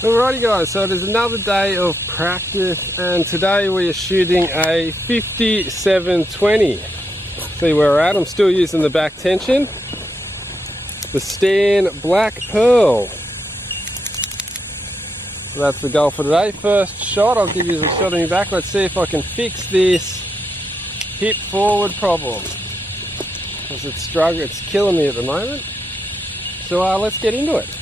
Alrighty guys, so it is another day of practice and today we are shooting a 57-20. See where we're at, I'm still using the back tension. The Stan Black Pearl. So that's the goal for today. First shot, I'll give you a shot in your back. Let's see if I can fix this hip forward problem. Because it's killing me at the moment. So let's get into it.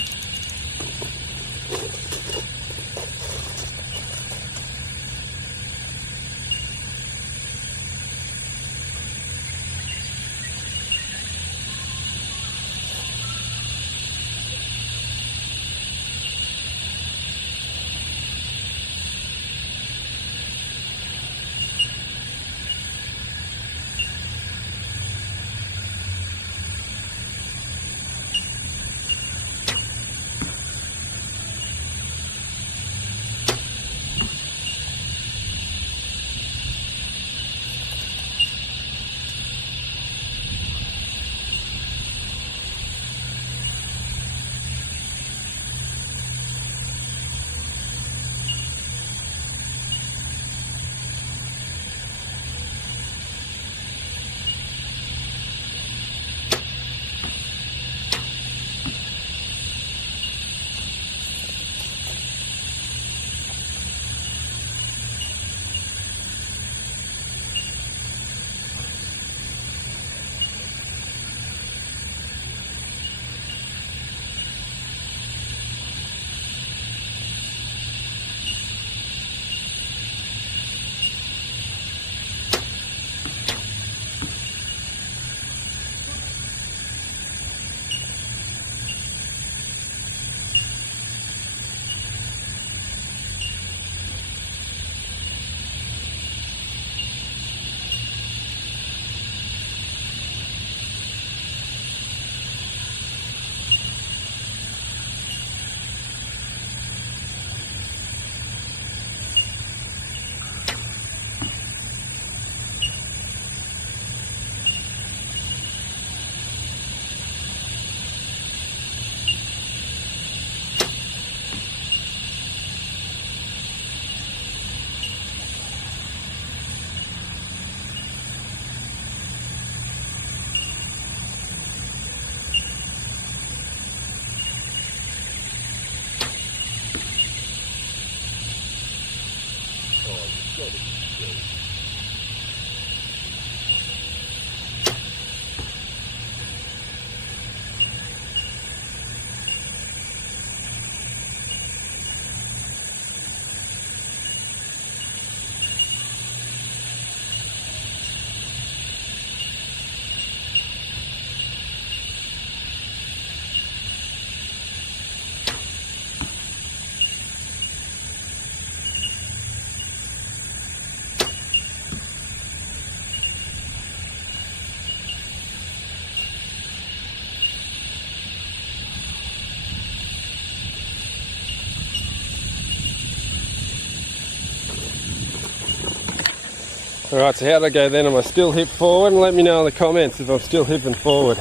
Alright, so how'd I go then? Am I still hip forward? And let me know in the comments if I'm still hipping forward.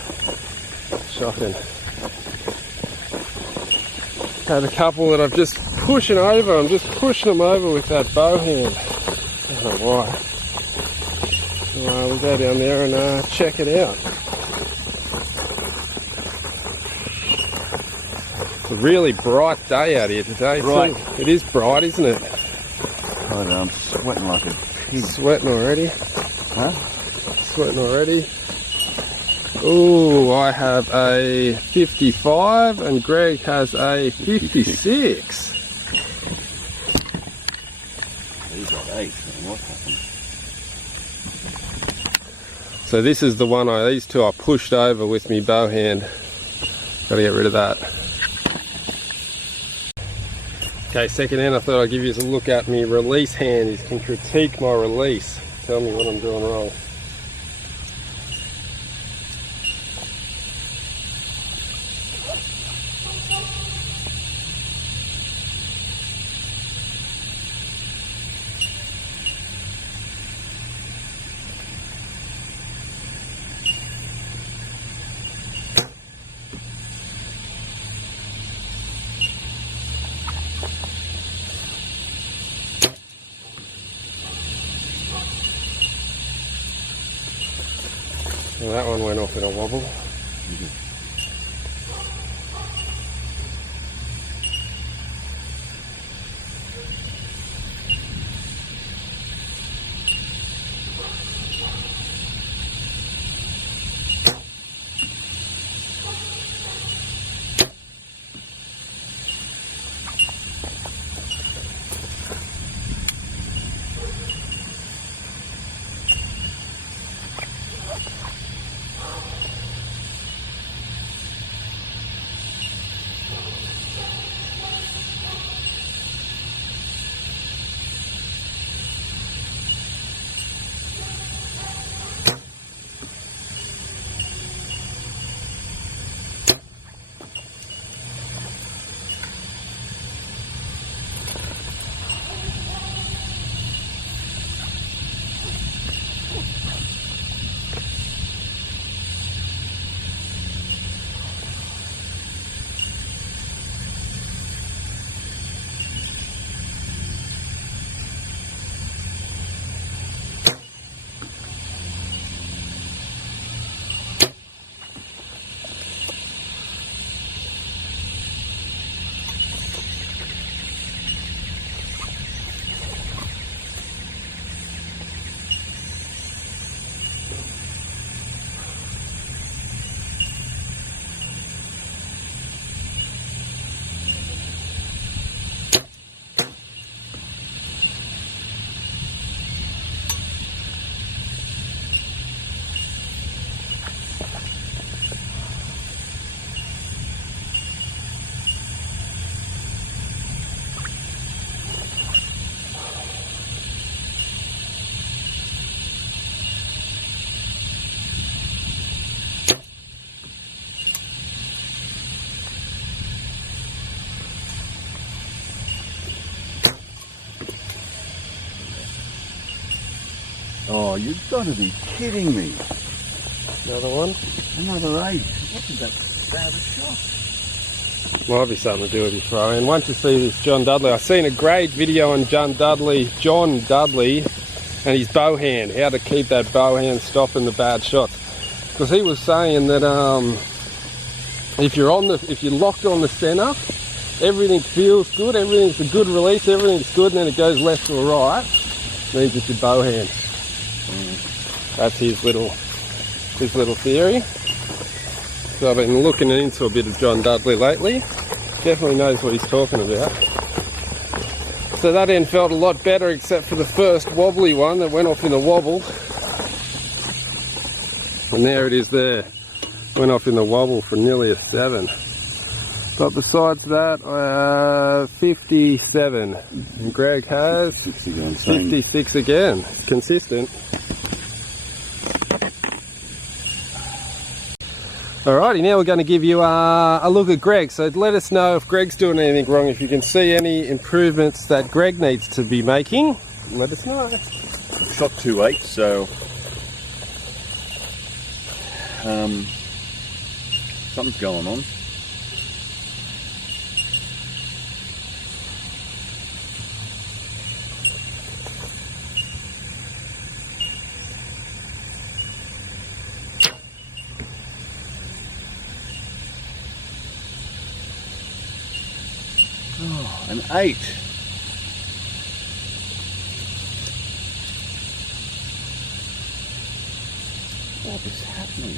Shocking. Had a couple that I've just pushing over. I'm just pushing them over with that bow hand. I don't know why. So, we'll go down there and check it out. It's a really bright day out here today. Bright. It is bright, isn't it? I know, I'm sweating like a pig. Sweating already? Huh? Sweating already. Ooh, I have a 55 and Greg has a 56. He's got 8. What happened? So this is the one these two I pushed over with me bow hand. Gotta get rid of that. Okay, second hand, I thought I'd give you a look at me release hand. You can critique my release. Tell me what I'm doing wrong. Well, that one went off in a wobble. Oh, you've got to be kidding me. Another one? Another 8. What did that bad a shot? Might be something to do with your throw. And once you see this John Dudley, I've seen a great video on John Dudley, and his bow hand, how to keep that bow hand stopping the bad shots. Because he was saying that if you're locked on the center, everything feels good, everything's a good release, everything's good, and then it goes left or right, means it's your bow hand. That's his little theory. So I've been looking into a bit of John Dudley lately. Definitely knows what he's talking about. So that end felt a lot better, except for the first wobbly one that went off in a wobble. And there it is there. Went off in the wobble for nearly a 7. But besides that, 57. And Greg has 56 again. Consistent. Alrighty, now we're going to give you a look at Greg. So let us know if Greg's doing anything wrong. If you can see any improvements that Greg needs to be making, let us know. Shot 2.8, so something's going on. Oh, an 8. What is happening?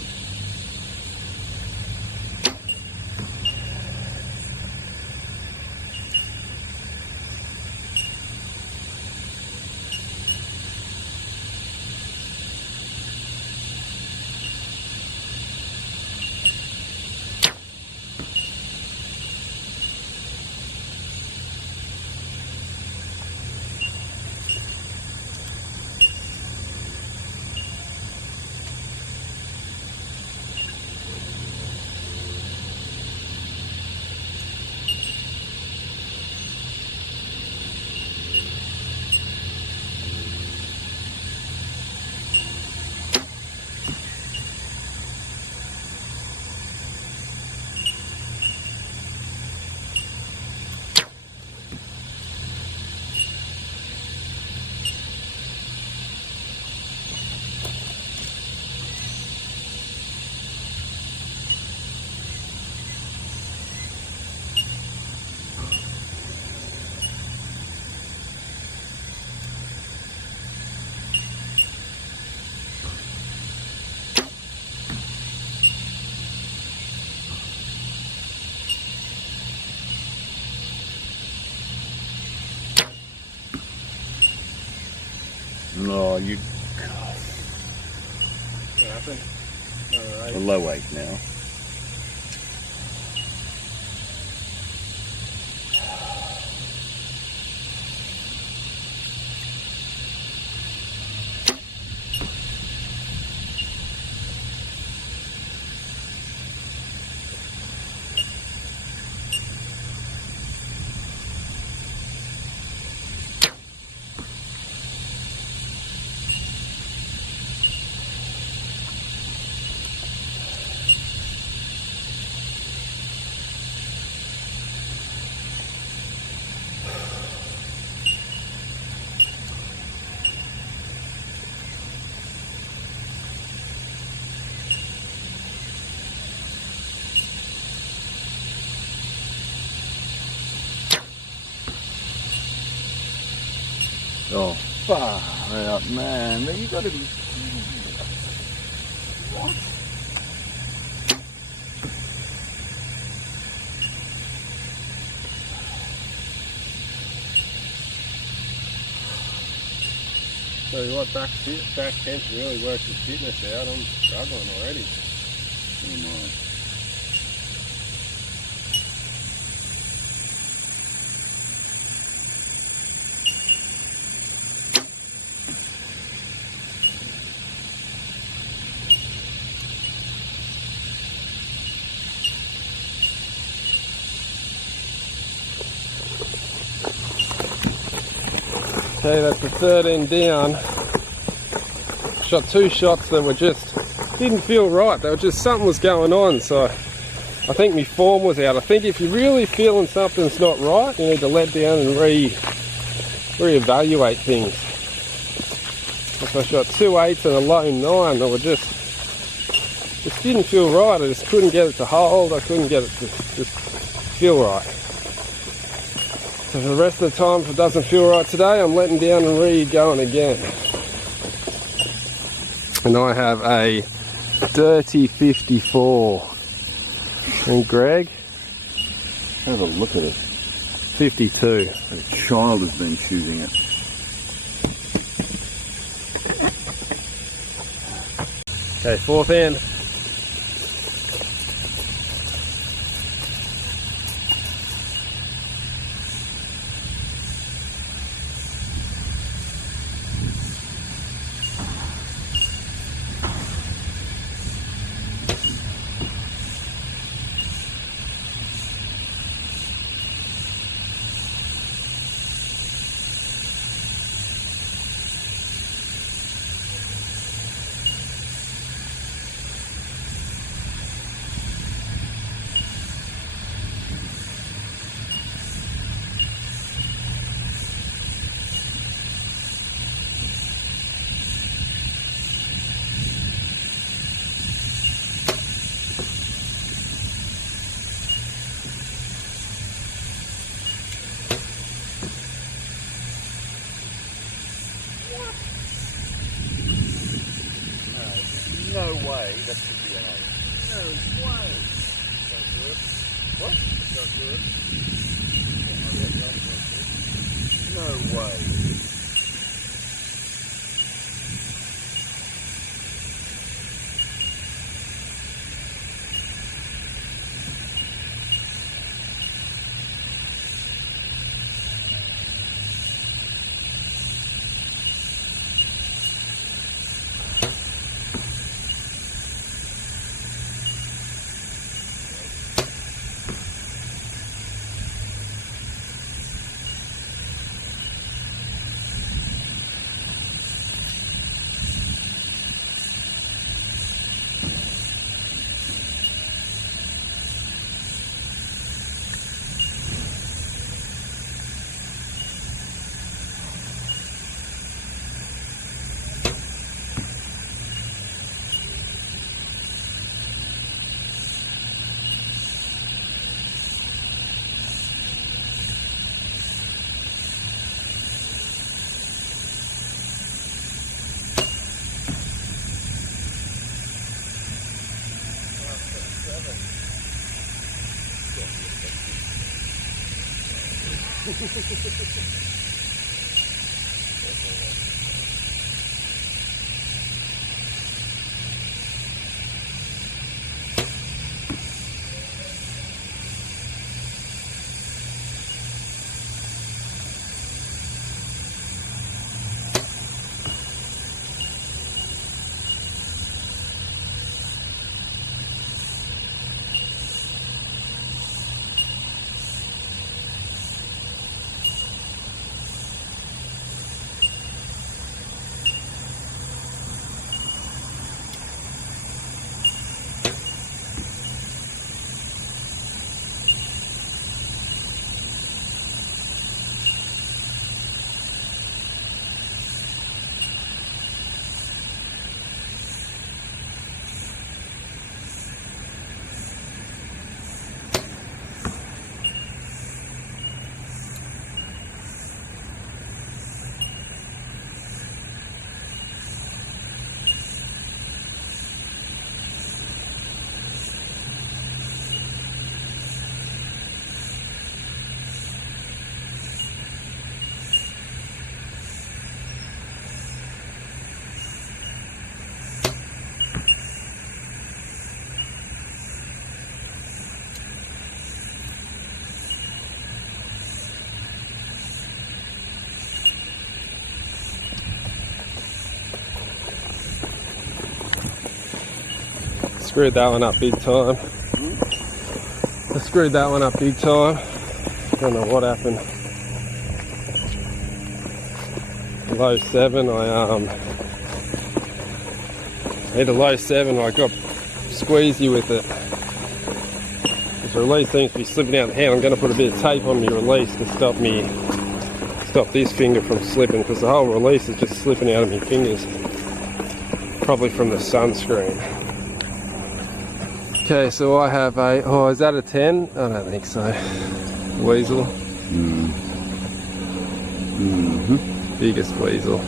No, you. What happened? A low 8 now. Oh, far out, man. You gotta be. What? Tell you what, back tension really works his fitness out. I'm struggling already. Oh my. Okay, that's the 13 down. Shot 2 shots that were just, didn't feel right. There was just, something was going on. So I think my form was out. I think if you're really feeling something's not right, you need to let down and reevaluate things. So I shot 2 8s and a low 9 that were just didn't feel right. I just couldn't get it to hold. I couldn't get it to just feel right. So for the rest of the time, if it doesn't feel right today, I'm letting down and re-going again. And I have a dirty 54. And Greg? Have a look at it. 52. A child has been shooting it. Okay, 4th end. No way that should be an 8. No way. Not good. What? Not good. No way. screwed that one up big time. I screwed that one up big time. Don't know what happened. Low 7, I hit a low 7, I got squeezy with it. The release seems to be slipping out of the hand. I'm going to put a bit of tape on my release to stop this finger from slipping, because the whole release is just slipping out of my fingers. Probably from the sunscreen. Okay, so I have a, oh, is that a 10? I don't think so. Weasel. Biggest weasel.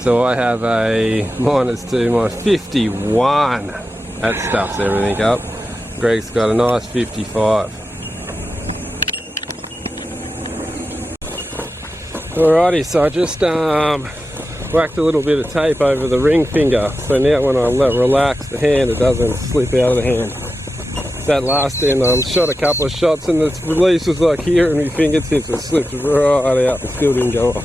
So I have a -2, my 51. That stuffs everything up. Greg's got a nice 55. Alrighty, so I just whacked a little bit of tape over the ring finger, so now when I relax the hand, it doesn't slip out of the hand. That last end, I shot a couple of shots and the release was like here in my fingertips. It slipped right out and still didn't go off.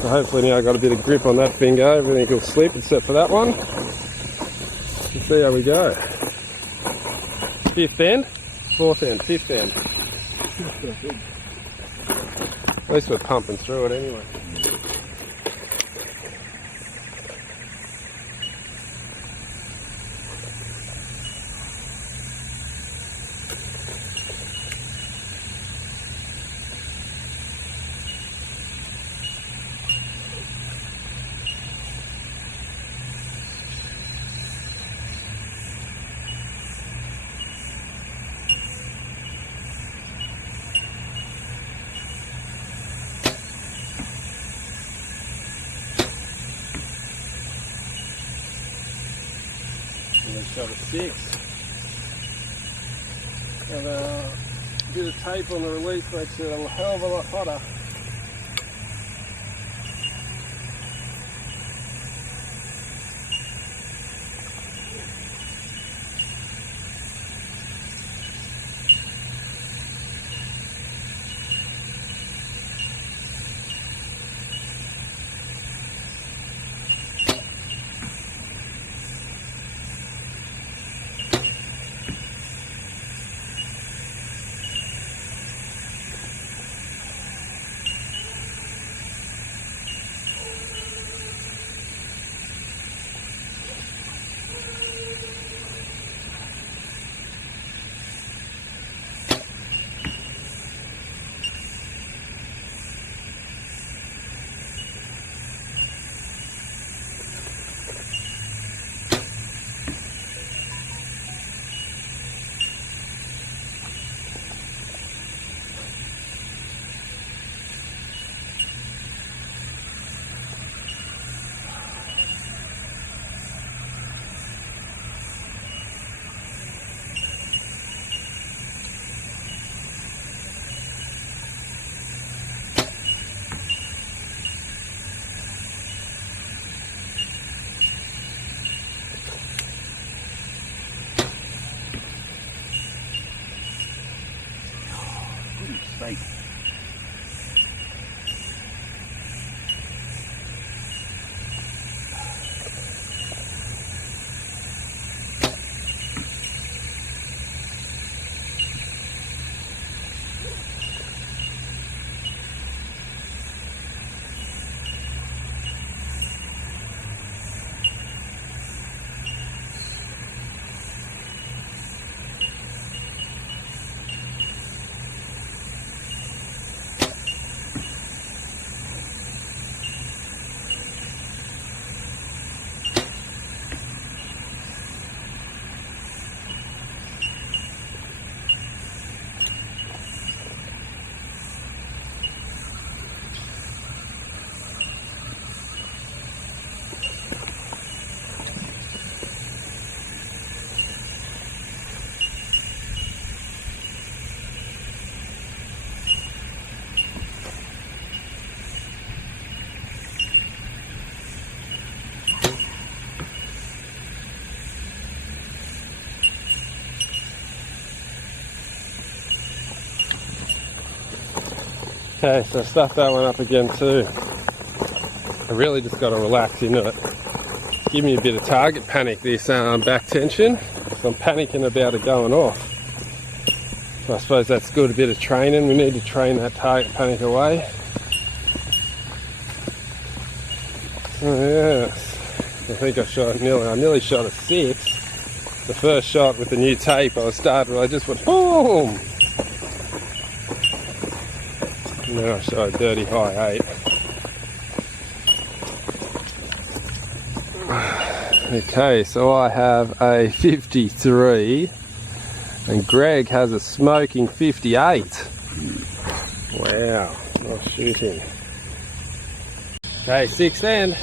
So hopefully now I got a bit of grip on that finger, everything will slip except for that one. Let's see how we go. 5th end, 4th end, 5th end. At least we're pumping through it anyway. Shot a 6. And a bit of tape on the release makes it a hell of a lot hotter. Sake. Okay, so I stuffed that one up again too. I really just got to relax into it. give me a bit of target panic, this back tension. So I'm panicking about it going off. So I suppose that's good, a bit of training. We need to train that target panic away. Oh yes, I think I nearly shot a 6. The first shot with the new tape, I just went boom! And then I shot a dirty high 8. Okay, so I have a 53 and Greg has a smoking 58. Wow, nice shooting. Okay, 6th end.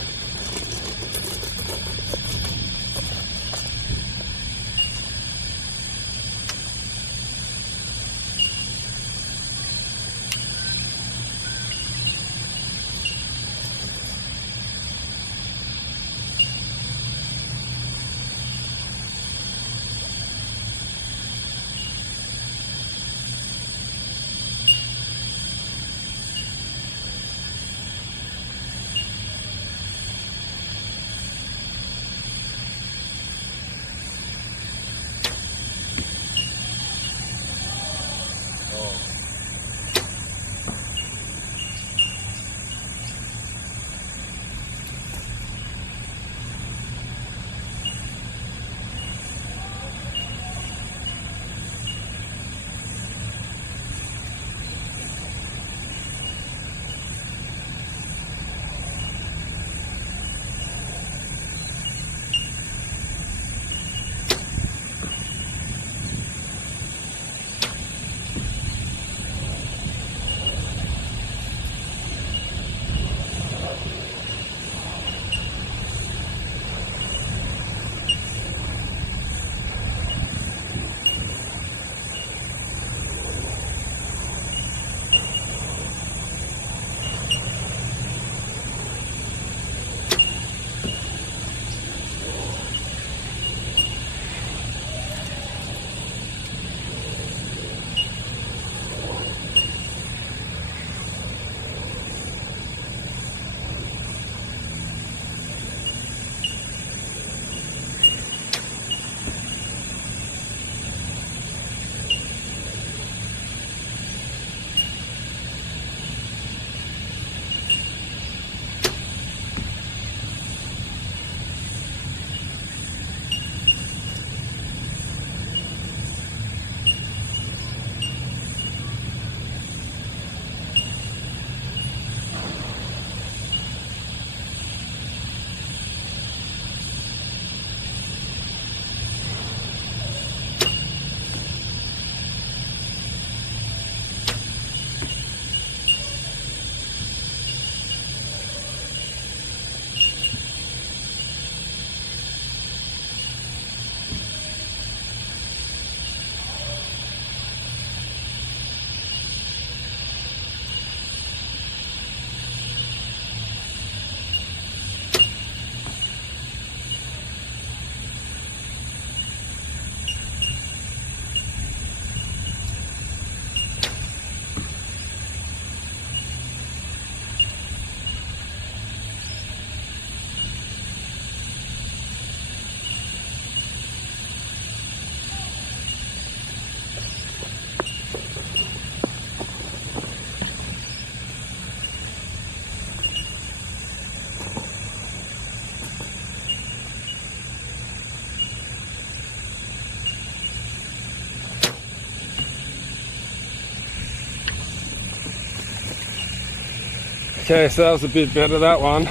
Okay, so that was a bit better, that one.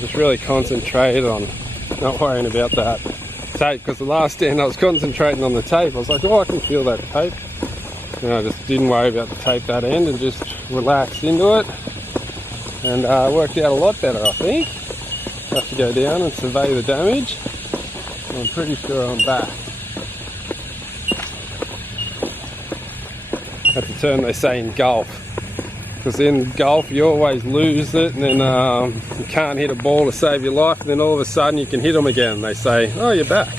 Just really concentrated on not worrying about that tape, because the last stand I was concentrating on the tape. I was like, oh, I can feel that tape. And I just didn't worry about the tape that end and just relaxed into it. And worked out a lot better, I think. I have to go down and survey the damage. I'm pretty sure I'm back. That's the term they say in golf. Because in golf you always lose it, and then you can't hit a ball to save your life, and then all of a sudden you can hit them again and they say, oh, you're back.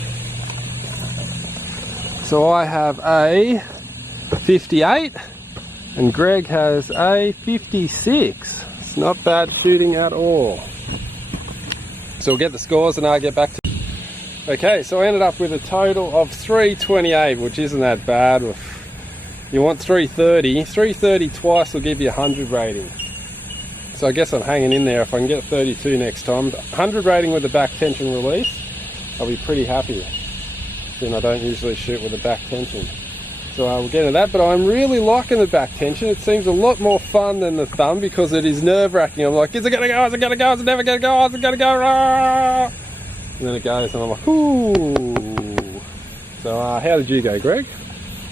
So I have a 58 and Greg has a 56. It's not bad shooting at all. So we'll get the scores and I'll get back to you. Okay, so I ended up with a total of 328, which isn't that bad. You want 330. 330 twice will give you 100 rating. So I guess I'm hanging in there. If I can get 32 next time. 100 rating with the back tension release, I'll be pretty happy. Then I don't usually shoot with the back tension. So we'll get into that, but I'm really liking the back tension. It seems a lot more fun than the thumb because it is nerve-wracking. I'm like, is it gonna go? Is it gonna go? Is it never gonna go? Is it gonna go? Rah! And then it goes, and I'm like, ooh. So how did you go, Greg?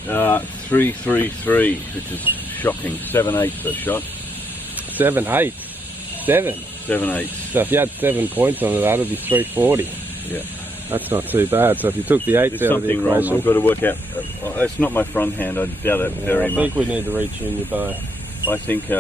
333, which is shocking. 7/8 per shot. 7/8. 7. 7/8. So if you had 7 points on it, that'd be 340. Yeah. That's not too bad. So if you took the 8 There's out of the something wrong. equation, I've got to work out. It's not my front hand. I doubt it very much. I think we need to retune your bow. I think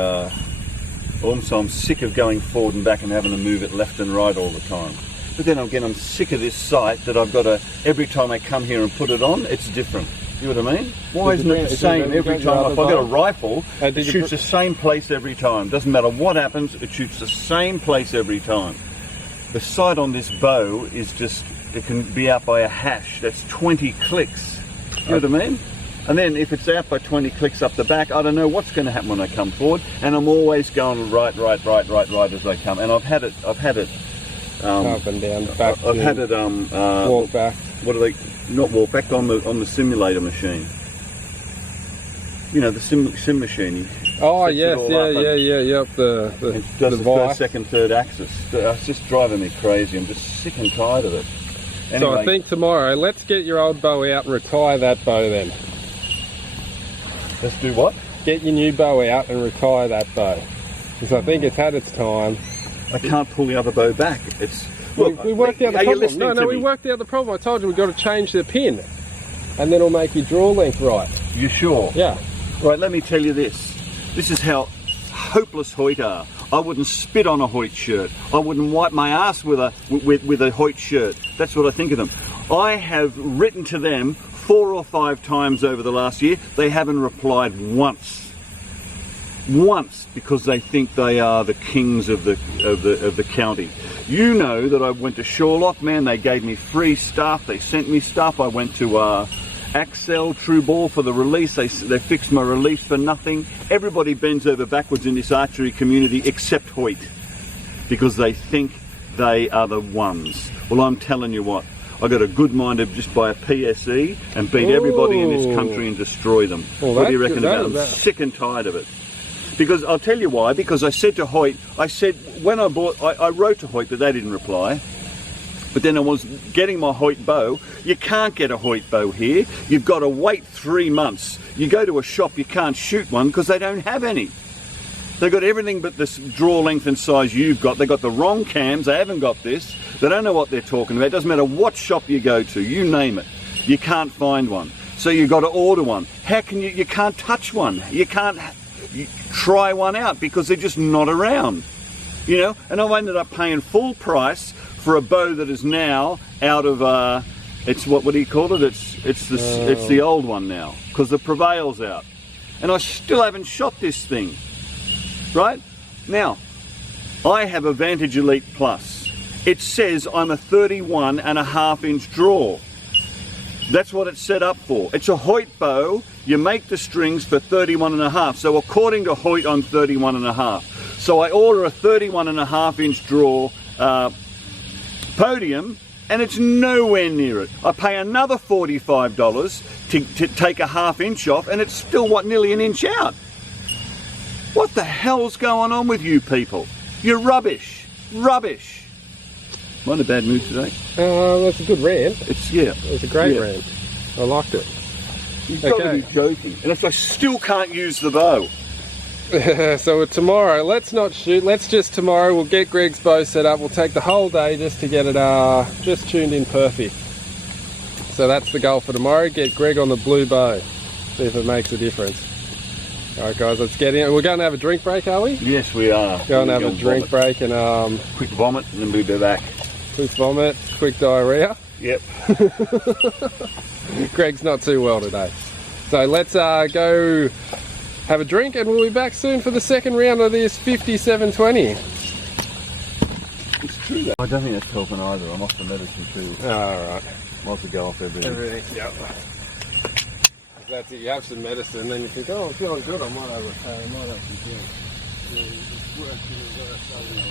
also I'm sick of going forward and back and having to move it left and right all the time. But then again, I'm sick of this sight that I've got to, every time I come here and put it on, it's different. You know what I mean? Why isn't it the same every time? If I've got a rifle, it shoots the same place every time. Doesn't matter what happens, it shoots the same place every time. The sight on this bow is just, it can be out by a hash. That's 20 clicks. You know what I mean? And then if it's out by 20 clicks up the back, I don't know what's going to happen when I come forward. And I'm always going right as I come. And I've had it up and down, back. I've had it walk back. What are they? Not walk back on the simulator machine. You know, the sim machine. Oh yes, yeah. It does the first, second, third axis. It's just driving me crazy. I'm just sick and tired of it. Anyway, so I think tomorrow, let's get your old bow out and retire that bow then. Let's do what? Get your new bow out and retire that bow. Because I think it's had its time. I can't pull the other bow back. It's we worked out the problem. No, we worked out the problem. I told you we've got to change the pin. And then it'll make your draw length right. You sure? Yeah. Right, let me tell you this. This is how hopeless Hoyt are. I wouldn't spit on a Hoyt shirt. I wouldn't wipe my ass with a Hoyt shirt. That's what I think of them. I have written to them 4 or 5 times over the last year. They haven't replied once. Once, because they think they are the kings of the county. You know that I went to Shorelock, man. They gave me free stuff. They sent me stuff. I went to Axel True Ball for the release. They fixed my release for nothing. Everybody bends over backwards in this archery community except Hoyt, because they think they are the ones. Well, I'm telling you what, I got a good mind to just buy a PSE and beat everybody in this country and destroy them. Well, what do you reckon about it? I'm sick and tired of it. Because I'll tell you why. Because I said to Hoyt, when I wrote to Hoyt, but they didn't reply. But then I was getting my Hoyt bow. You can't get a Hoyt bow here. You've got to wait 3 months. You go to a shop, you can't shoot one because they don't have any. They've got everything but this draw length and size you've got. They've got the wrong cams. They haven't got this. They don't know what they're talking about. It doesn't matter what shop you go to. You name it. You can't find one. So you've got to order one. How can you can't touch one. You can't try one out because they're just not around. You know, and I've ended up paying full price for a bow that is now out of it's what do you call it? It's the old one now because the Prevail's out, and I still haven't shot this thing. Right now, I have a Vantage Elite Plus. It says I'm a 31.5 inch draw. That's what it's set up for. It's a Hoyt bow. You make the strings for 31.5. So according to Hoyt, I'm 31.5. So I order a 31.5 inch draw Podium, and it's nowhere near it. I pay another $45 to take a ½ inch off, and it's still, what, nearly an inch out. What the hell's going on with you people? You're rubbish. Rubbish. Am I in a bad mood today? That's a good rant. It's a great rant. I liked it. You've got to be joking. And if I still can't use the bow. So tomorrow, let's not shoot. Let's just tomorrow we'll get Greg's bow set up. We'll take the whole day just to get it just tuned in perfect. So that's the goal for tomorrow. Get Greg on the blue bow. See if it makes a difference. All right, guys, let's get in. We're going to have a drink break, are we? Yes, we are. Going to have a drink break and quick vomit, and then we'll be back. Quick vomit, quick diarrhea. Yep. Greg's not too well today. So let's go have a drink and we'll be back soon for the second round of this 57-20. It's true that. I don't think that's helping either. I'm off the medicine too. Alright. Might have to go off everything. Everything, yep. That's it, you have some medicine, then you think, oh, I'm feeling good, I might have some pills. Yeah, it's working as well.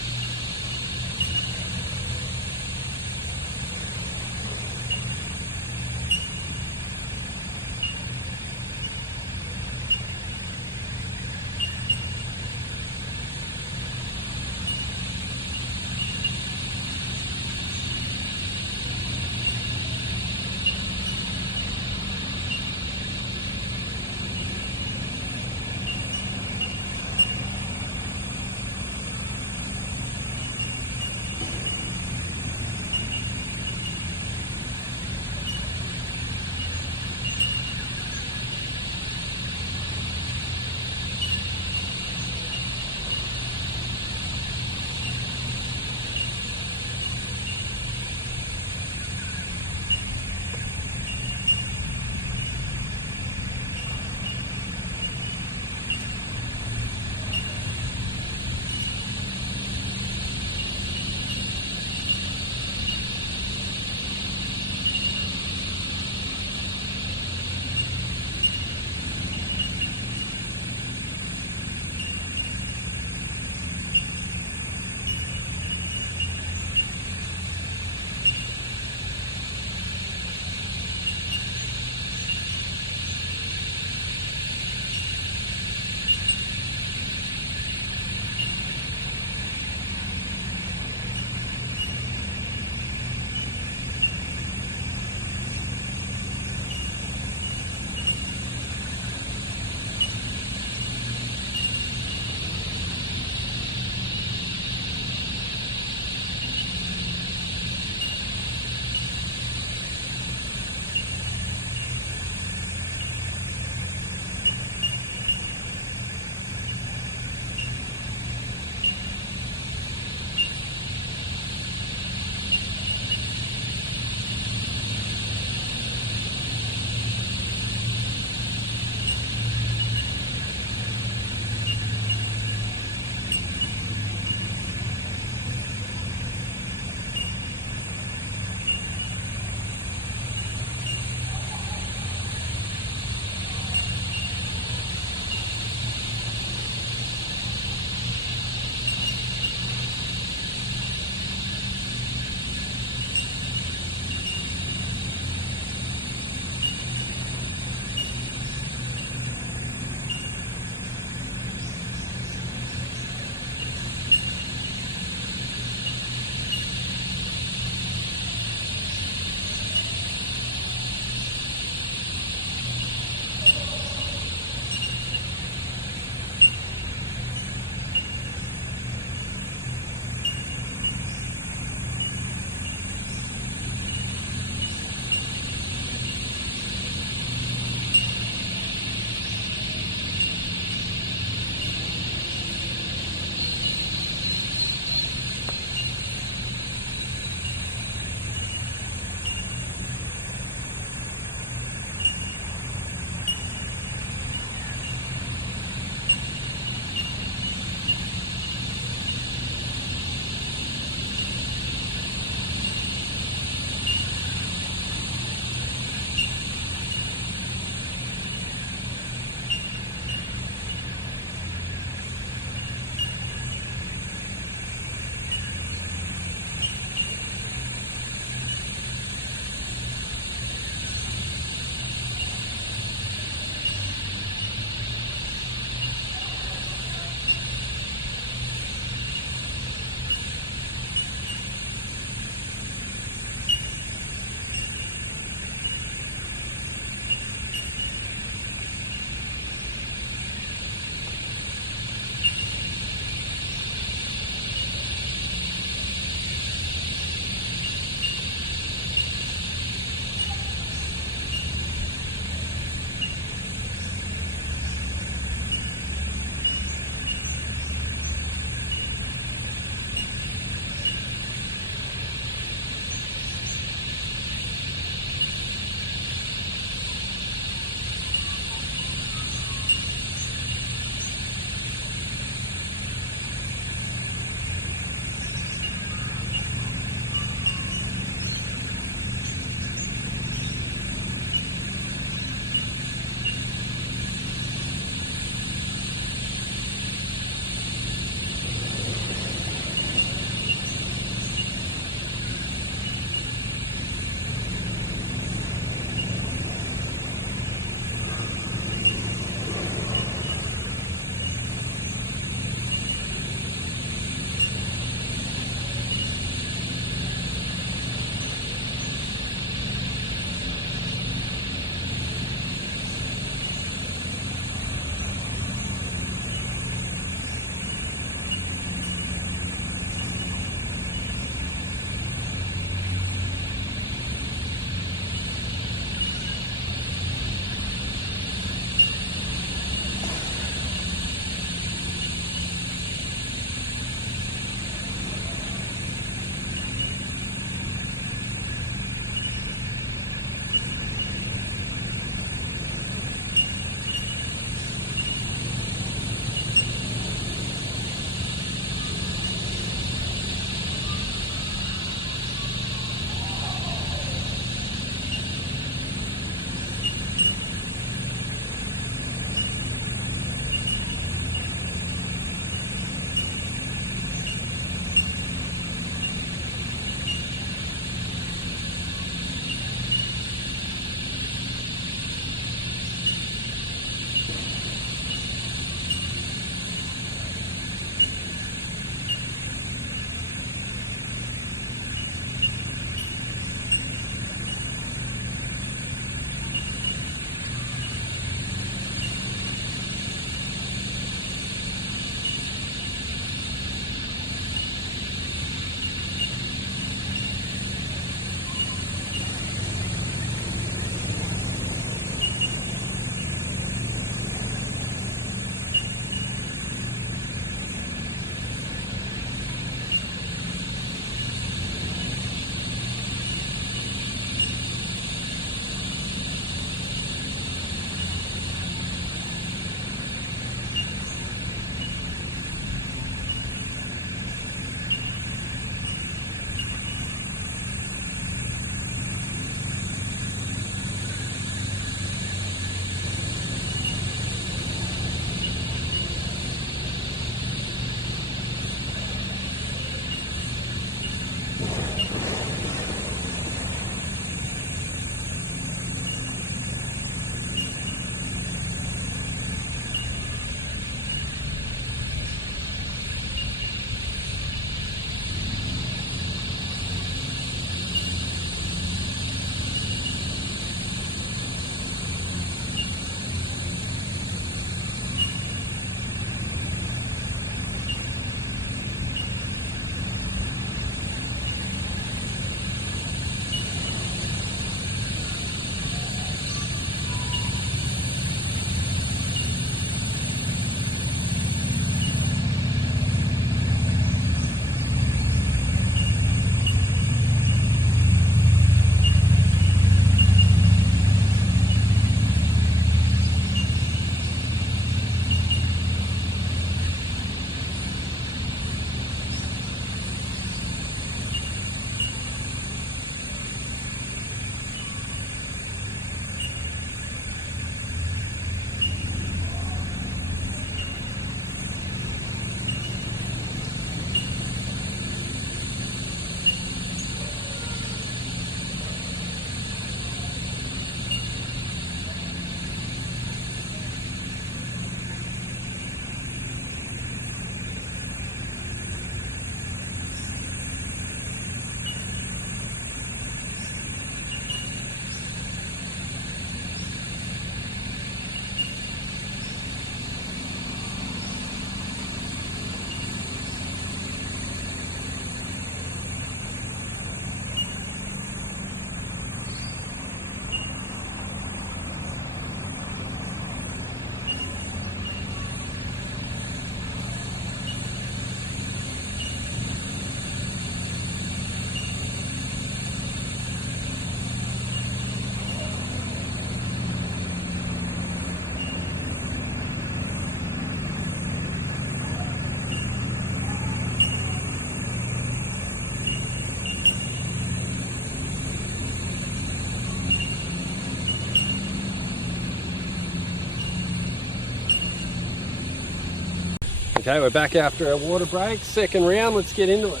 Okay, we're back after our water break. Second round, let's get into it.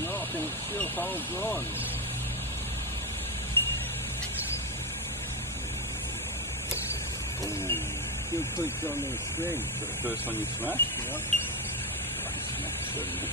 Knock and it still holds on. Still clicks on the string. Is that the first one you smashed? Yep. I smashed so many.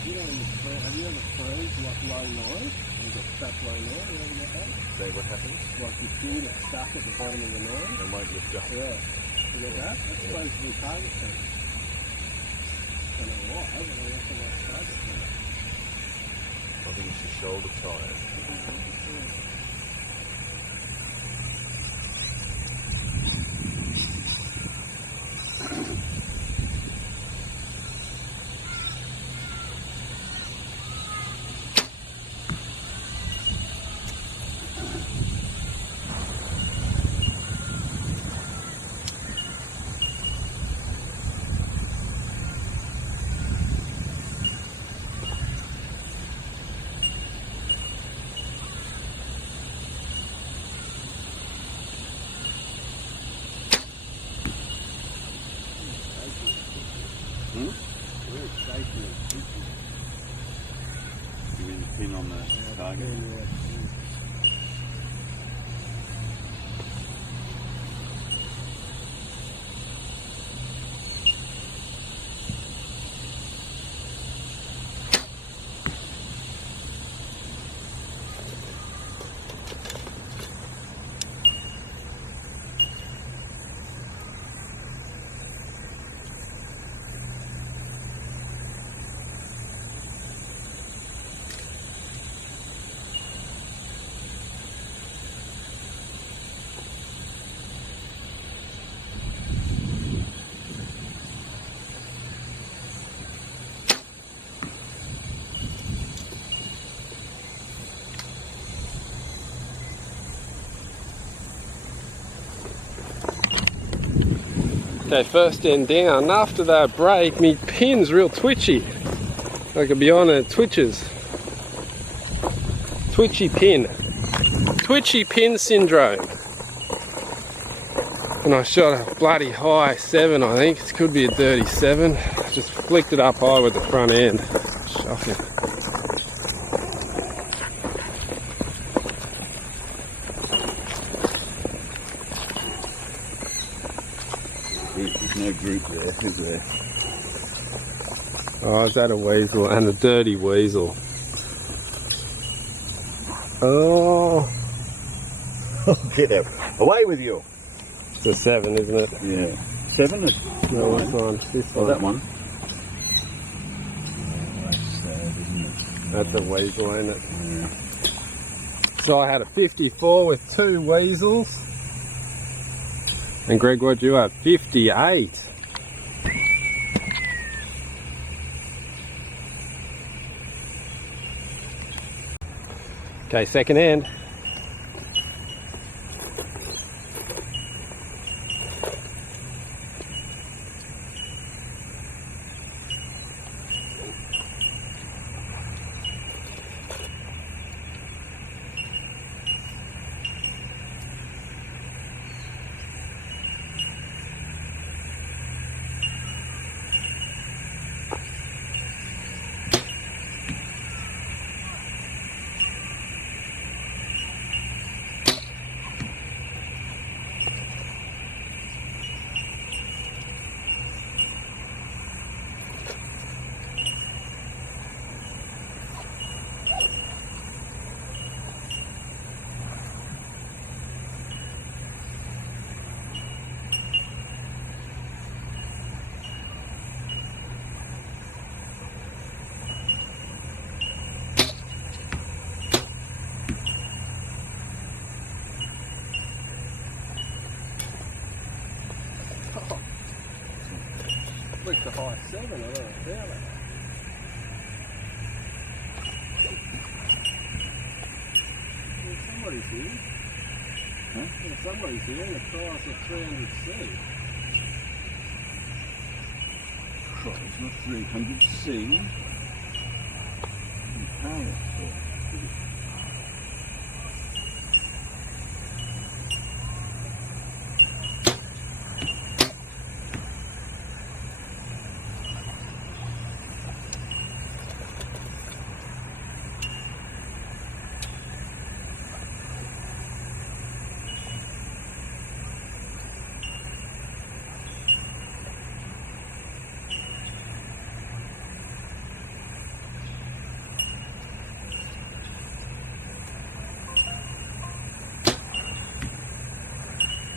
Have you ever froze like low noise? You got stuck low noise, you ever get that? So what happens? Like your finger gets stuck at the bottom of the noise. It won't lift up. Yeah. You get that? That's supposed to be target thing. I don't know why, but I reckon that's target thing. I think it's your shoulder tired. You mean the pin on the target? Yeah. Okay, first end down. After that break, me pin's real twitchy. I could be on it, twitches. Twitchy pin. Twitchy pin syndrome. And I shot a bloody high 7, I think. It could be a 37. Just flicked it up high with the front end. Shocking. There's no group there, is there? Oh, is that a weasel? And a dirty weasel. Oh. Get out. Away with you. It's a 7, isn't it? Yeah. 7? No, this one. This Oh, one. that one. That's a weasel, ain't it? Yeah. So I had a 54 with 2 weasels. And Greg, what'd you have? 58. Okay, second end. picked a high 7, I don't know about it. Somebody's here. Huh? Yeah, somebody's here in the price of 300C. Price of 300C.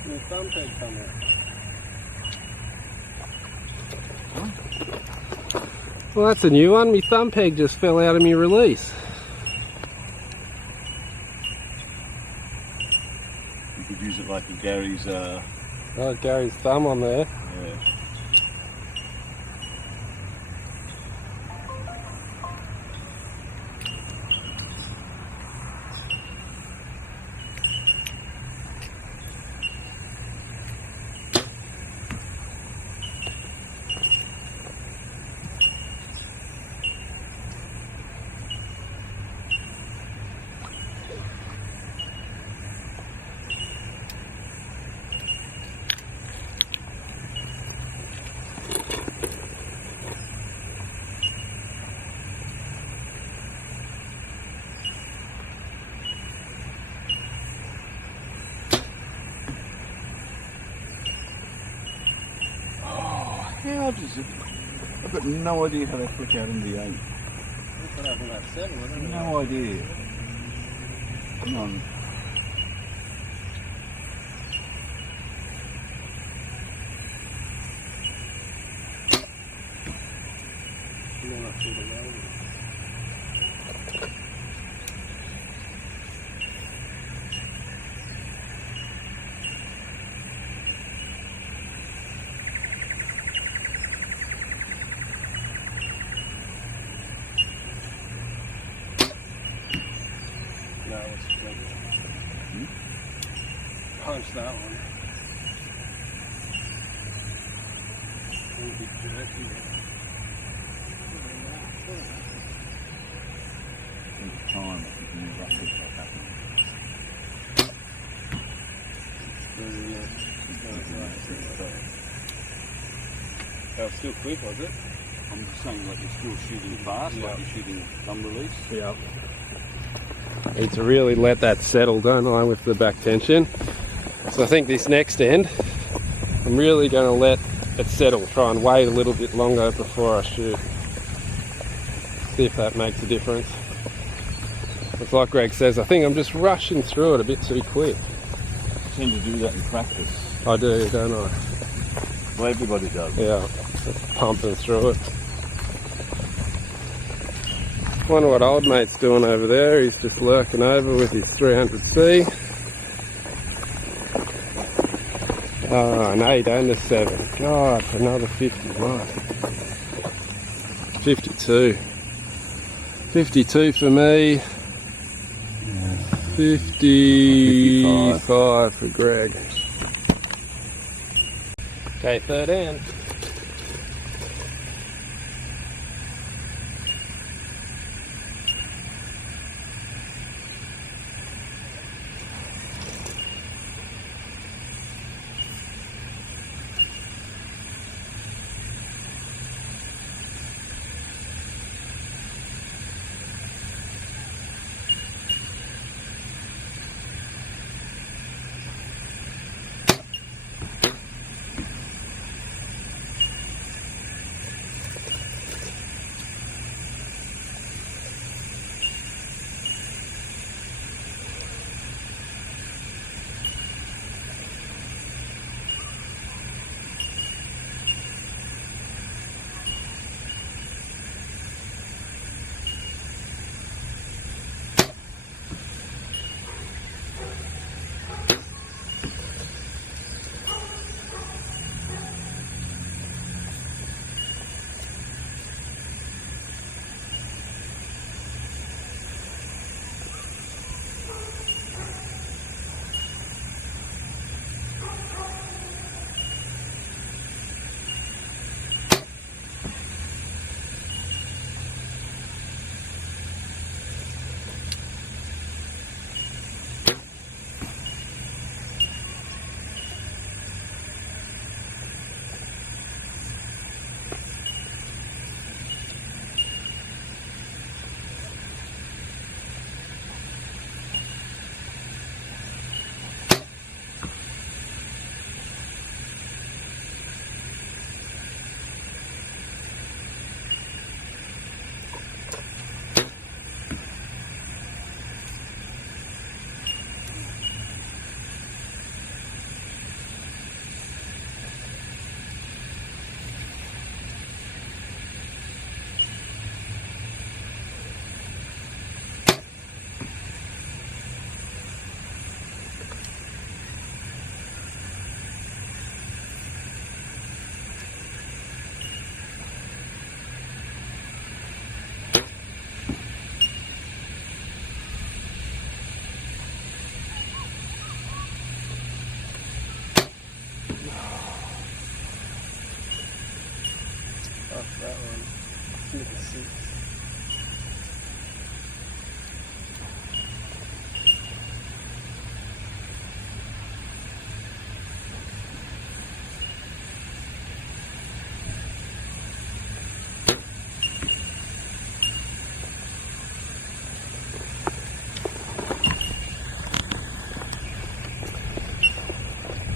New thumb peg coming. Well, that's a new one. My thumb peg just fell out of my release. You could use it like a Gary's. Oh, Gary's thumb on there. Yeah. How does it? I've got no idea how they flick out into the 8. That's what happened at 7, I don't know. No idea. None. And then I see the road. No, it's good. Punch that one. It'll be jerky. Every time I think you knew that would happen. That was still quick, was it? I'm just saying, like, you're still shooting fast, Yeah. like you're shooting thumb release. Yeah. Need to really let that settle, don't I, with the back tension. So I think this next end, I'm really going to let it settle, try and wait a little bit longer before I shoot. See if that makes a difference. It's like Greg says, I think I'm just rushing through it a bit too quick. I tend to do that in practice. I do, don't I? Well, everybody does. Yeah, just pumping through it. Wonder what old mate's doing over there. He's just lurking over with his 300C. Oh, an 8 and a 7. God, another 51. 52. 52 for me. 55 for Greg. Okay, third end.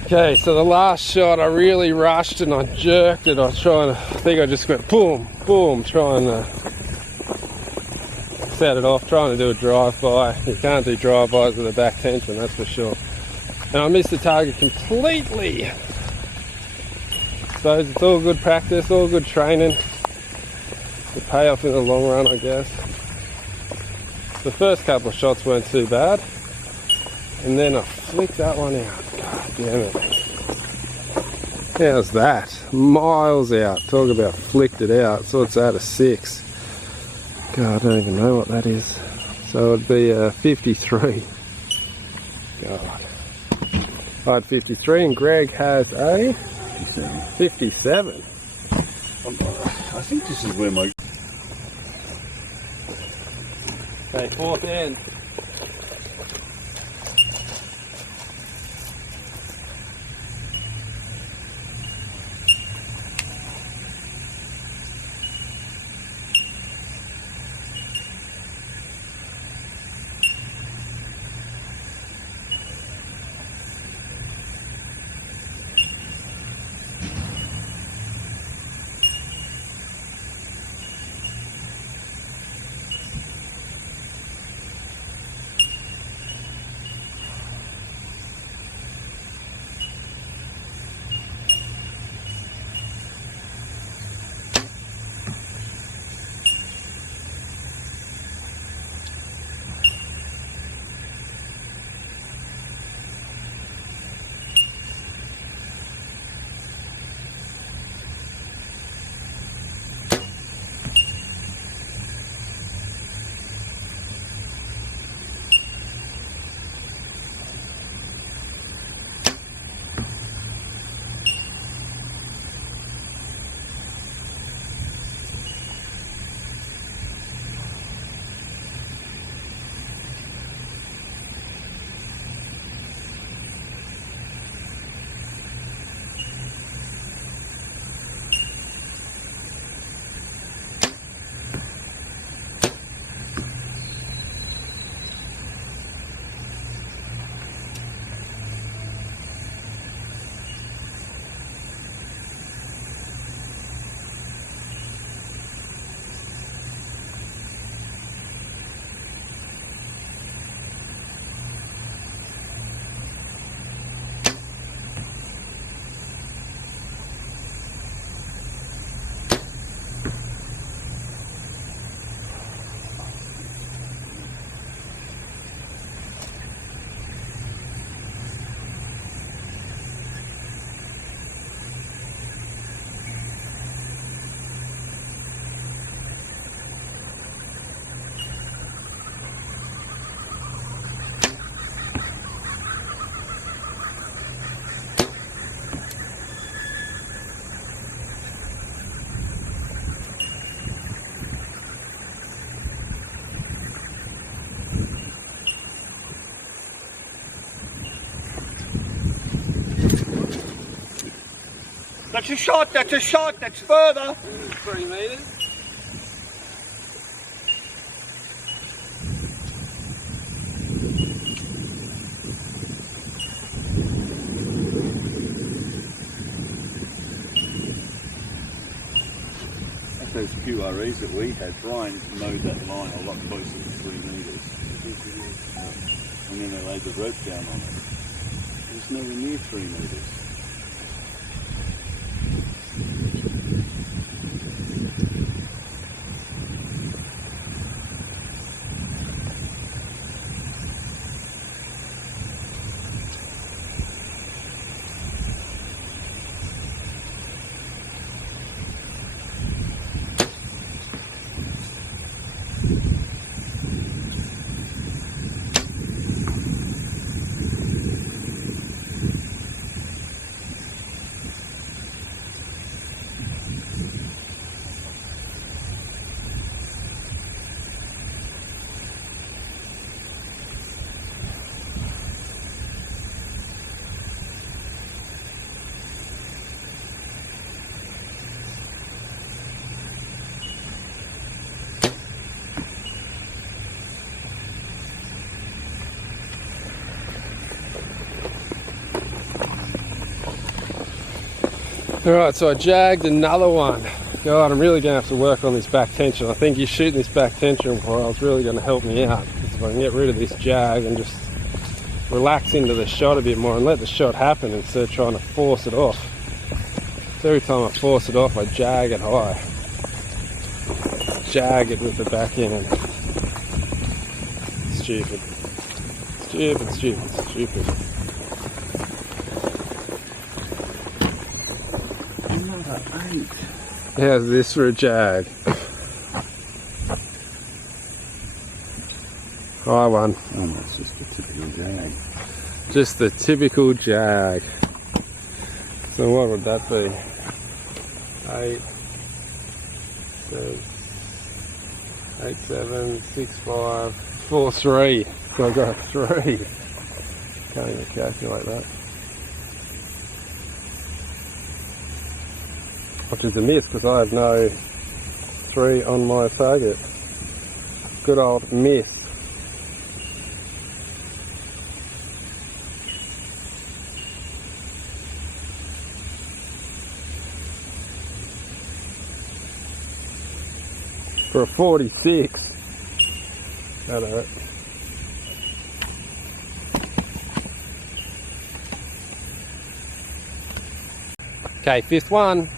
Okay, so the last shot I really rushed and I jerked it. I think I just went boom, boom, trying to set it off, trying to do a drive-by. You can't do drive-bys with a back tension, that's for sure. And I missed the target completely. So it's all good practice, all good training. The payoff in the long run, I guess. The first couple of shots weren't too bad. And then I flicked that one out. God damn it. How's that? Miles out. Talk about flicked it out. So it's at a 6. God, I don't even know what that is. So it'd be a 53. God. I had 53 and Greg has a 57. I think this is where my... Okay, fourth end. That's a shot, that's further. 3 metres. That's those QREs that we had. Brian mowed that line a lot closer to 3 metres. And then they laid the rope down on it. It's nowhere near 3 metres. Alright, so I jagged another one. God, I'm really going to have to work on this back tension. I think you shooting this back tension coil is really going to help me out. Because if I can get rid of this jag and just relax into the shot a bit more and let the shot happen instead of trying to force it off. So every time I force it off, I jag it high. Jag it with the back end. Stupid. Stupid, stupid, stupid. Another 8. How's this for a jag? High one. Oh, that's just a typical jag. Just the typical jag. So what would that be? 8, 6, 8, 7, 6, 5, 4, 3. So I got 3. Can't even calculate that. Which is a myth because I have no 3 on my target. Good old myth. For a 46. That hurt. Okay, 5th one.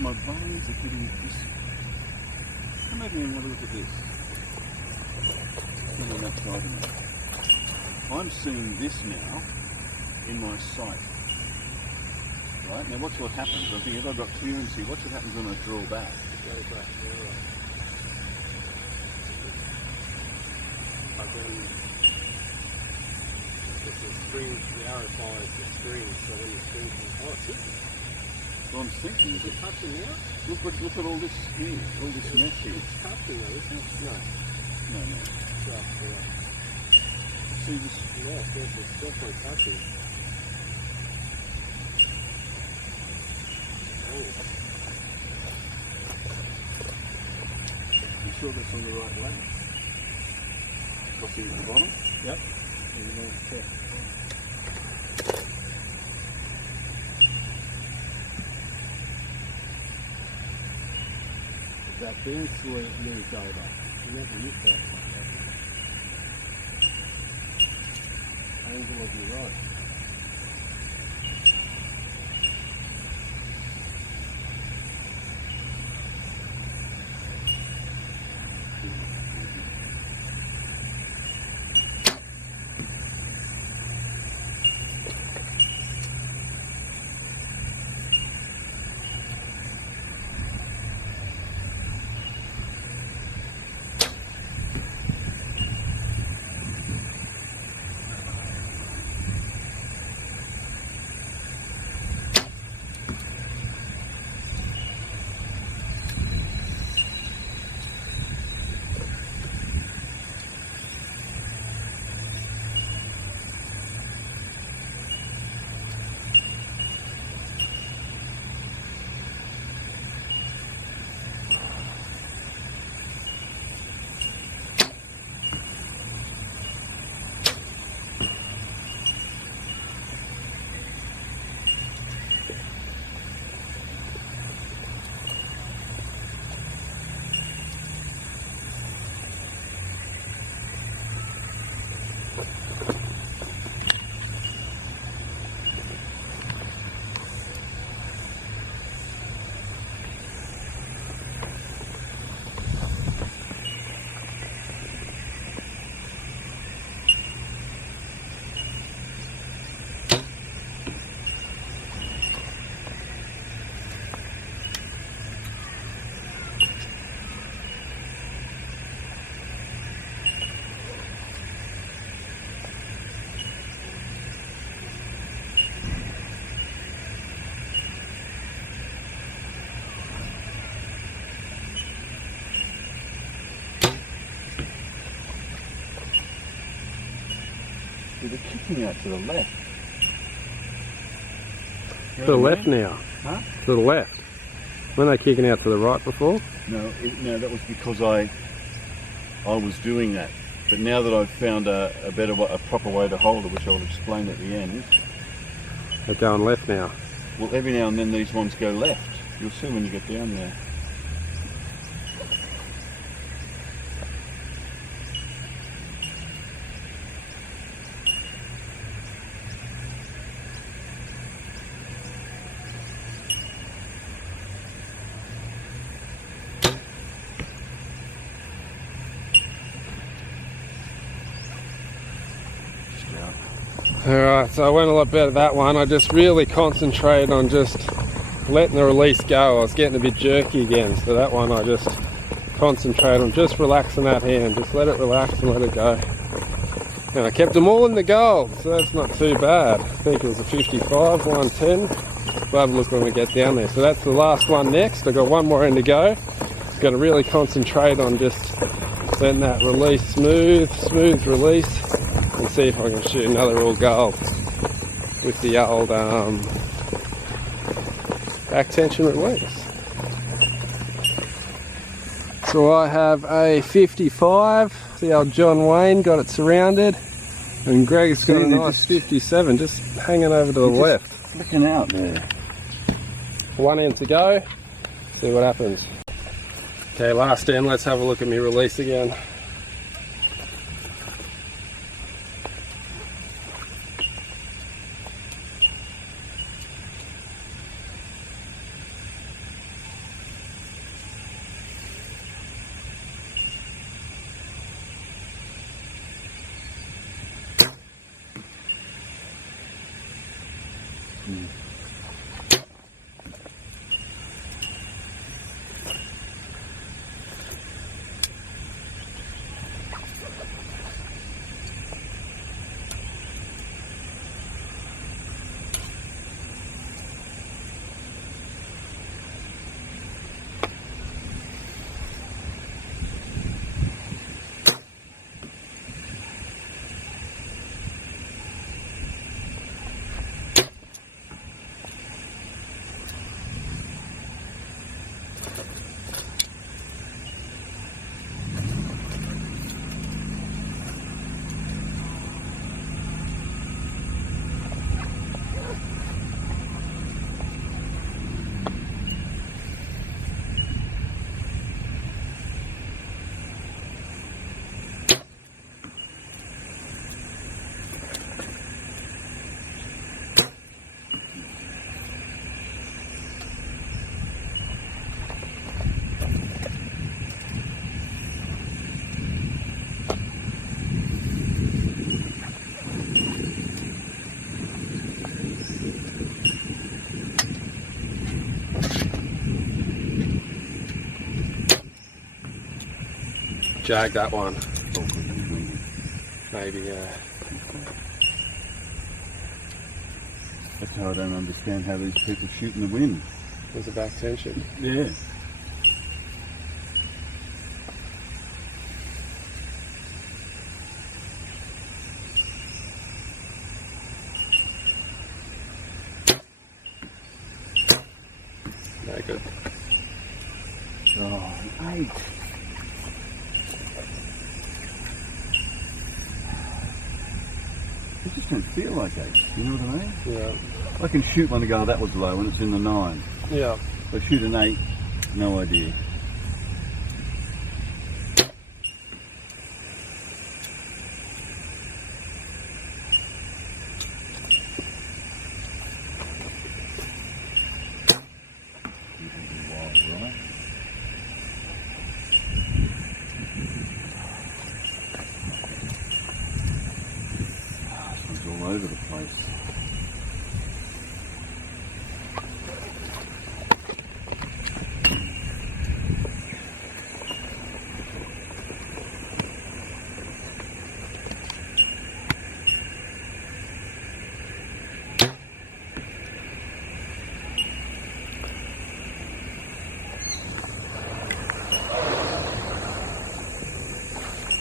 My bones are getting this. Come over here and have a look at this. Tell me that's right enough. I'm seeing this now in my sight. Right? Now watch what happens. I think if I've got clearance here, watch what happens when I draw back. Go back, yeah. But then the spring, the arrow follows the string, so when the string comes, oh, it's it. What I'm thinking is, Is it touching now? look at all this here, all this mess here. It's touching though, isn't it? No. No, no. Yeah. See this? Yeah, it's definitely touching. Oh. You sure that's on the right way? Crossing at the bottom? Yep. That thing moves over. You never miss that one. Angle of your rod. See, they're kicking out to the left. To the left now. Huh? To the left. Weren't they kicking out to the right before? No, that was because I was doing that. But now that I've found a proper way to hold it, which I'll explain at the end. They're going left now. Well, every now and then these ones go left. You'll see when you get down there. Alright, so I went a lot better that one. I just really concentrated on just letting the release go. I was getting a bit jerky again, so that one I just concentrated on just relaxing that hand. Just let it relax and let it go. And I kept them all in the gold, so that's not too bad. I think it was a 55, 110. We'll have a look when we get down there. So that's the last one next. I've got one more end to go. Got to really concentrate on just letting that release smooth release. And see if I can shoot another all gold with the old back tension release. So I have a 55, the old John Wayne got it surrounded, and Greg's got a nice 57 just hanging over to the left. Flicking out there. One end to go, see what happens. Okay, last end, let's have a look at me release again. Jag that one. Maybe, yeah. That's how I don't understand how these people shoot in the wind. There's a back tension. Yeah. No good. Oh, 8. It just don't feel like 8, you know what I mean? Yeah. I can shoot one and go, that was low, and it's in the 9. Yeah. If I shoot an 8, no idea. All over the place.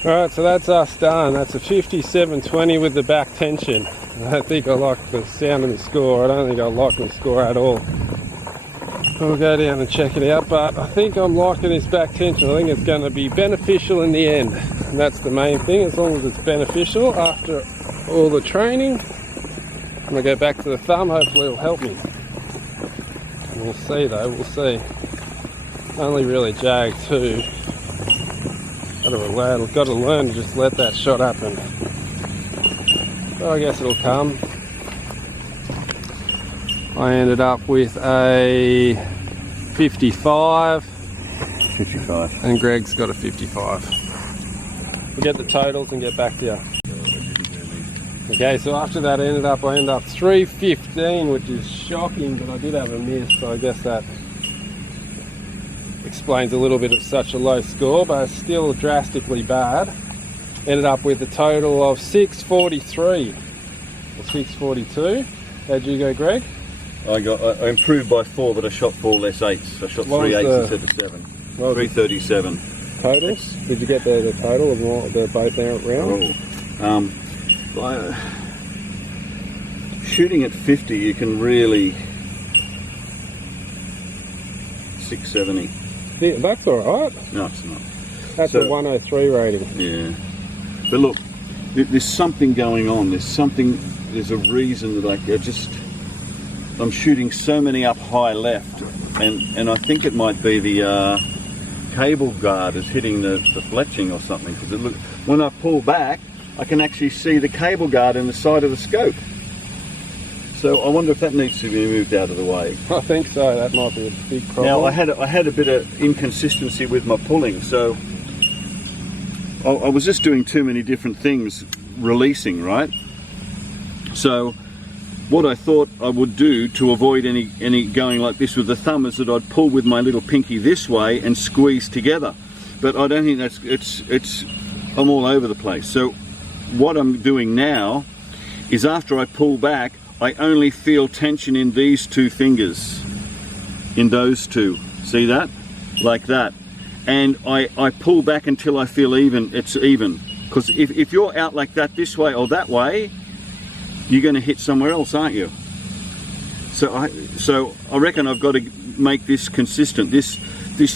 Alright, so that's us done. That's a 57.20 with the back tension. I don't think I like the sound of my score. I don't think I like my score at all. We'll go down and check it out, but I think I'm liking this back tension. I think it's going to be beneficial in the end. And that's the main thing, as long as it's beneficial after all the training. I'm going to go back to the thumb, hopefully it'll help me. We'll see though, we'll see. Only really jag too. Got to learn to just let that shot happen. But I guess it'll come. I ended up with a 55. 55. And Greg's got a 55. We'll get the totals and get back to you. Okay, so after that I ended up 315, which is shocking, but I did have a miss, so I guess that explains a little bit of such a low score, but it's still drastically bad. Ended up with a total of 643 or 642. How'd you go, Greg? I improved by 4, but I shot 4 less 8s. I shot 3 8s instead of 7. 337. Totals? Did you get the total of the both rounds? Shooting at 50, you can really 670. Yeah, that's alright. No, it's not. That's a 103 rating. Yeah. But look, there's something going on. There's a reason that I'm shooting so many up high left, and I think it might be the cable guard is hitting the fletching or something, because when I pull back I can actually see the cable guard in the side of the scope. So I wonder if that needs to be moved out of the way. I think so. That might be a big problem. Now I had a bit of inconsistency with my pulling, so I was just doing too many different things releasing, right? So what I thought I would do to avoid any going like this with the thumb is that I'd pull with my little pinky this way and squeeze together. But I don't think I'm all over the place. So what I'm doing now is, after I pull back, I only feel tension in these 2 fingers, in those 2. See that? Like that. And I pull back until I feel it's even. Because if you're out like that, this way or that way, you're going to hit somewhere else, aren't you? So I reckon I've got to make this consistent. This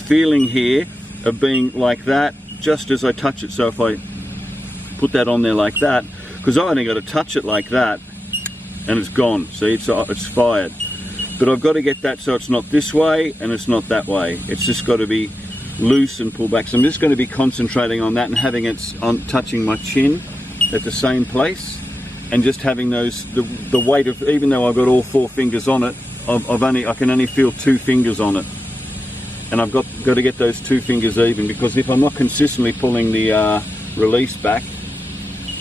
feeling here of being like that just as I touch it. So if I put that on there like that, because I only got to touch it like that, and it's gone. See, it's fired. But I've got to get that so it's not this way and it's not that way. It's just got to be loose and pull back. So I'm just going to be concentrating on that and having it on touching my chin at the same place, and just having the weight of, even though I've got all 4 fingers on it, I can only feel 2 fingers on it, and I've got to get those 2 fingers even, because if I'm not consistently pulling the release back,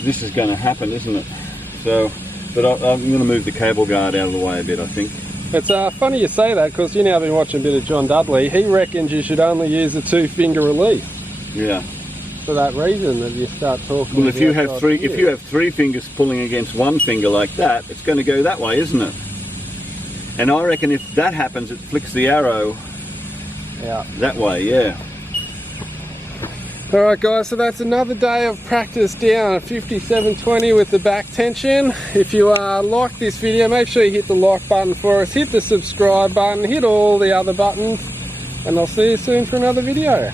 this is going to happen, isn't it? So, but I'm going to move the cable guard out of the way a bit, I think. It's funny you say that, because you know I've been watching a bit of John Dudley. He reckons you should only use a 2-finger release. Yeah. For that reason, that you start talking. Well, if you have 3 fingers pulling against 1 finger like that, it's going to go that way, isn't it? And I reckon if that happens, it flicks the arrow that way. Yeah. Alright guys, so that's another day of practice down at 57.20 with the back tension. If you like this video, make sure you hit the like button for us, hit the subscribe button, hit all the other buttons, and I'll see you soon for another video.